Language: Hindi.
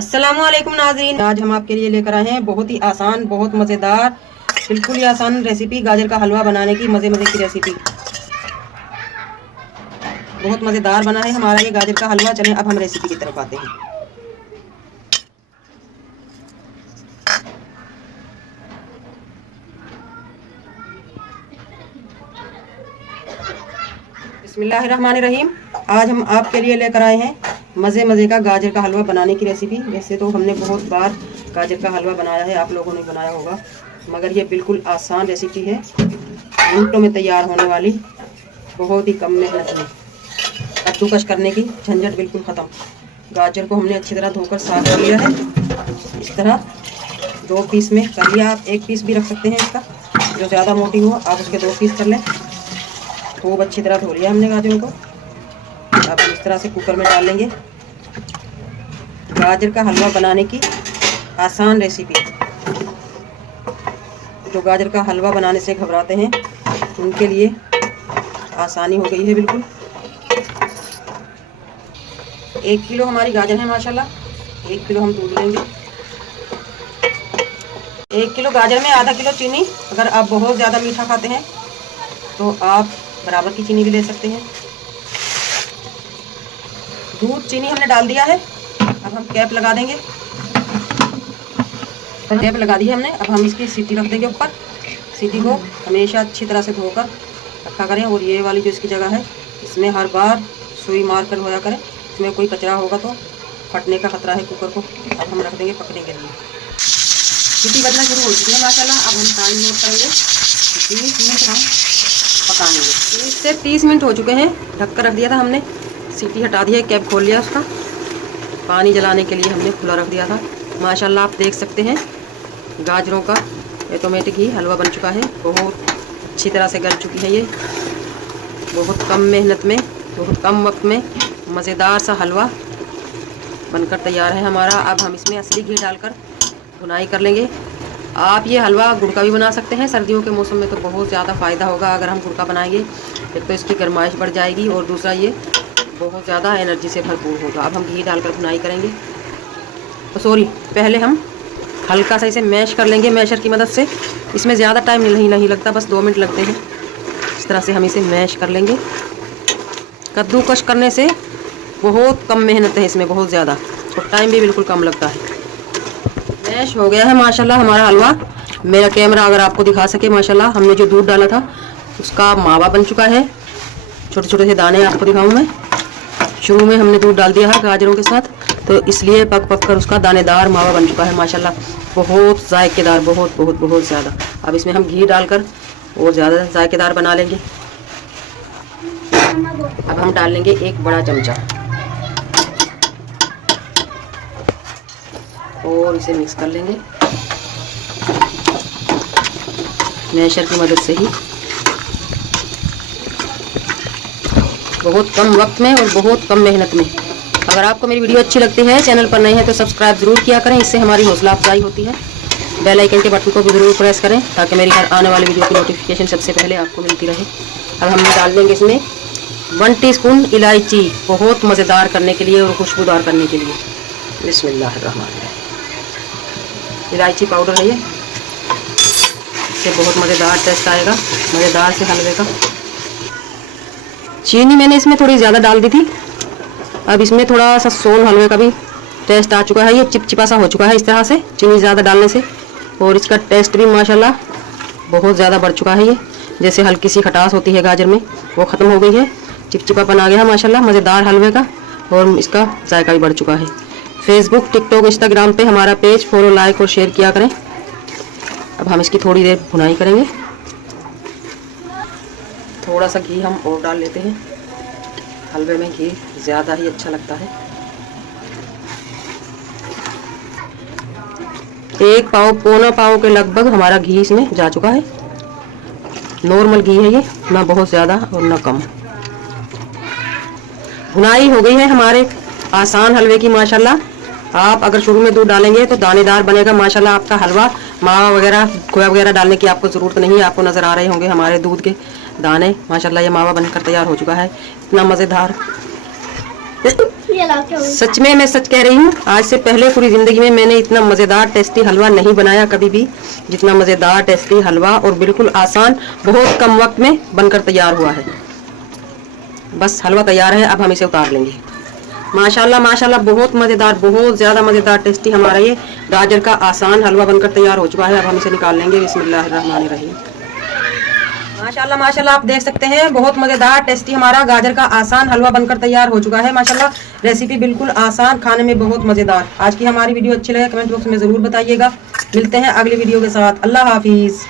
अस्सलामुअलैकुम नाज़रीन, आज हम आपके लिए लेकर आए हैं बहुत ही आसान, बहुत मज़ेदार, बिल्कुल ही आसान रेसिपी गाजर का हलवा बनाने की। मज़े की रेसिपी बहुत मज़ेदार बना है हमारा ये गाजर का हलवा। चलें अब हम रेसिपी की तरफ आते हैं। बिस्मिल्लाहिर्रहमानिर्रहीम। आज हम आपके लिए लेकर आए हैं मज़े का गाजर का हलवा बनाने की रेसिपी। वैसे तो हमने बहुत बार गाजर का हलवा बनाया है, आप लोगों ने बनाया होगा, मगर ये बिल्कुल आसान रेसिपी है, मिनटों में तैयार होने वाली, बहुत ही कम मेहनत में। कद्दूकस करने की झंझट बिल्कुल ख़त्म। गाजर को हमने अच्छी तरह धोकर साफ कर लिया है। इस तरह 2 पीस में कर लिया। आप 1 पीस भी रख सकते हैं इसका, जो ज़्यादा मोटी हो आप उसके 2 पीस कर लें। खूब अच्छी तरह धो लिया हमने गाजरों को। अब हम इस तरह से कुकर में डाल लेंगे। गाजर का हलवा बनाने की आसान रेसिपी। जो गाजर का हलवा बनाने से घबराते हैं उनके लिए आसानी हो गई है बिल्कुल। 1 किलो हमारी गाजर है माशाल्लाह। 1 किलो हम दूध लेंगे। 1 किलो गाजर में आधा किलो चीनी। अगर आप बहुत ज़्यादा मीठा खाते हैं तो आप बराबर की चीनी भी ले सकते हैं। दूध चीनी हमने डाल दिया है। अब हम कैप लगा देंगे। कैप लगा दी है हमने। अब हम इसकी सीटी रख देंगे ऊपर। सीटी को हमेशा अच्छी तरह से धोकर रखा करें, और ये वाली जो इसकी जगह है इसमें हर बार सुई मार कर धोया करें। इसमें कोई कचरा होगा तो फटने का खतरा है कुकर को। अब हम रख देंगे पकने के लिए। सीटी बजना शुरू हो चुकी है माशाल्लाह। अब हम टाइम नोट करेंगे। 30 मिनट हम पकाएंगे। 20 से 30 मिनट हो चुके हैं। ढककर रख दिया था हमने, सीटी हटा दिया, कैप खोल लिया उसका। पानी जलाने के लिए हमने खुला रख दिया था। माशाल्लाह आप देख सकते हैं गाजरों का ऑटोमेटिक ही हलवा बन चुका है। बहुत अच्छी तरह से गल चुकी है ये। बहुत कम मेहनत में, बहुत कम वक्त में मज़ेदार सा हलवा बनकर तैयार है हमारा। अब हम इसमें असली घी डालकर भुनाई कर लेंगे। आप ये हलवा गुड़ का भी बना सकते हैं। सर्दियों के मौसम में तो बहुत ज़्यादा फ़ायदा होगा अगर हम गुड़ का बनाएंगे। एक तो इसकी गर्माइश बढ़ जाएगी और दूसरा ये बहुत ज़्यादा एनर्जी से भरपूर होगा। अब हम घी डालकर भुनाई करेंगे। तो सॉरी, पहले हम हल्का सा इसे मैश कर लेंगे मैशर की मदद से। इसमें ज़्यादा टाइम नहीं लगता, बस 2 मिनट लगते हैं। इस तरह से हम इसे मैश कर लेंगे। कद्दूकस करने से बहुत कम मेहनत है इसमें, बहुत ज़्यादा, और टाइम भी बिल्कुल कम लगता है। मैश हो गया है माशाल्लाह हमारा हलवा। मेरा कैमरा अगर आपको दिखा सके, माशाल्लाह हमने जो दूध डाला था उसका मावा बन चुका है। छोटे छोटे से दाने आपको दिखाऊं मैं। शुरू में हमने दूध डाल दिया है गाजरों के साथ, तो इसलिए पक कर उसका दानेदार मावा बन चुका है माशाल्लाह। बहुत जायकेदार, बहुत बहुत बहुत ज़्यादा। अब इसमें हम घी डालकर और ज़्यादा जायकेदार बना लेंगे। अब हम डाल लेंगे 1 बड़ा चमचा और इसे मिक्स कर लेंगे मैशर की मदद से ही। बहुत कम वक्त में और बहुत कम मेहनत में। अगर आपको मेरी वीडियो अच्छी लगती है, चैनल पर नए हैं तो सब्सक्राइब ज़रूर किया करें, इससे हमारी हौसला अफजाई होती है। बेल आइकन के बटन को भी ज़रूर प्रेस करें ताकि मेरी हर आने वाली वीडियो की नोटिफिकेशन सबसे पहले आपको मिलती रहे। अब हम डाल देंगे इसमें 1 टीस्पून इलायची, बहुत मज़ेदार करने के लिए और खुशबूदार करने के लिए। बिस्मिल्लाहिर्रहमानिर्रहीम। इलायची पाउडर है ये, इससे बहुत मज़ेदार टेस्ट आएगा, मज़ेदार से हलवे का। चीनी मैंने इसमें थोड़ी ज़्यादा डाल दी थी। अब इसमें थोड़ा सा सोन हलवे का भी टेस्ट आ चुका है। ये चिपचिपा सा हो चुका है इस तरह से चीनी ज़्यादा डालने से, और इसका टेस्ट भी माशाल्लाह बहुत ज़्यादा बढ़ चुका है। ये जैसे हल्की सी खटास होती है गाजर में, वो ख़त्म हो गई है। चिपचिपापन आ गया माशाल्लाह मज़ेदार हलवे का, और इसका जायका भी बढ़ चुका है। फेसबुक, टिकटॉक, इंस्टाग्राम पे हमारा पेज फॉलो, लाइक और शेयर किया करें। अब हम इसकी थोड़ी देर भुनाई करेंगे। थोड़ा सा घी हम और डाल लेते हैं। हलवे में घी ज़्यादा ही अच्छा लगता है। 1 पाव, पौना पाव के लगभग हमारा घी इसमें जा चुका है। नॉर्मल घी है ये, ना बहुत ज़्यादा और ना कम। भुनाई हो गई है हमारे आसान हलवे की माशाल्लाह। आप अगर शुरू में दूध डालेंगे तो दानेदार बनेगा माशाल्लाह आपका हलवा। मावा वगैरह, खोया वगैरह डालने की आपको ज़रूरत नहीं है। आपको नज़र आ रहे होंगे हमारे दूध के दाने। माशाल्लाह ये मावा बनकर तैयार हो चुका है। इतना मज़ेदार सच में मैं सच कह रही हूँ, आज से पहले पूरी जिंदगी में मैंने इतना मज़ेदार टेस्टी हलवा नहीं बनाया कभी भी, जितना मज़ेदार टेस्टी हलवा, और बिल्कुल आसान, बहुत कम वक्त में बनकर तैयार हुआ है। बस हलवा तैयार है, अब हम इसे उतार लेंगे। माशाल्लाह माशाल्लाह, बहुत मज़ेदार, बहुत ज़्यादा मज़ेदार टेस्टी हमारा ये गाजर का आसान हलवा बनकर तैयार हो चुका है। अब हम इसे निकाल लेंगे। बिस्मिल्लाहिर्रहमानिर्रहीम। माशाल्लाह माशाल्लाह, आप देख सकते हैं बहुत मज़ेदार टेस्टी हमारा गाजर का आसान हलवा बनकर तैयार हो चुका है। माशाल्लाह, रेसिपी बिल्कुल आसान, खाने में बहुत मज़ेदार। आज की हमारी वीडियो अच्छी लगे कमेंट बॉक्स में ज़रूर बताइएगा। मिलते हैं अगली वीडियो के साथ। अल्लाह हाफिज़।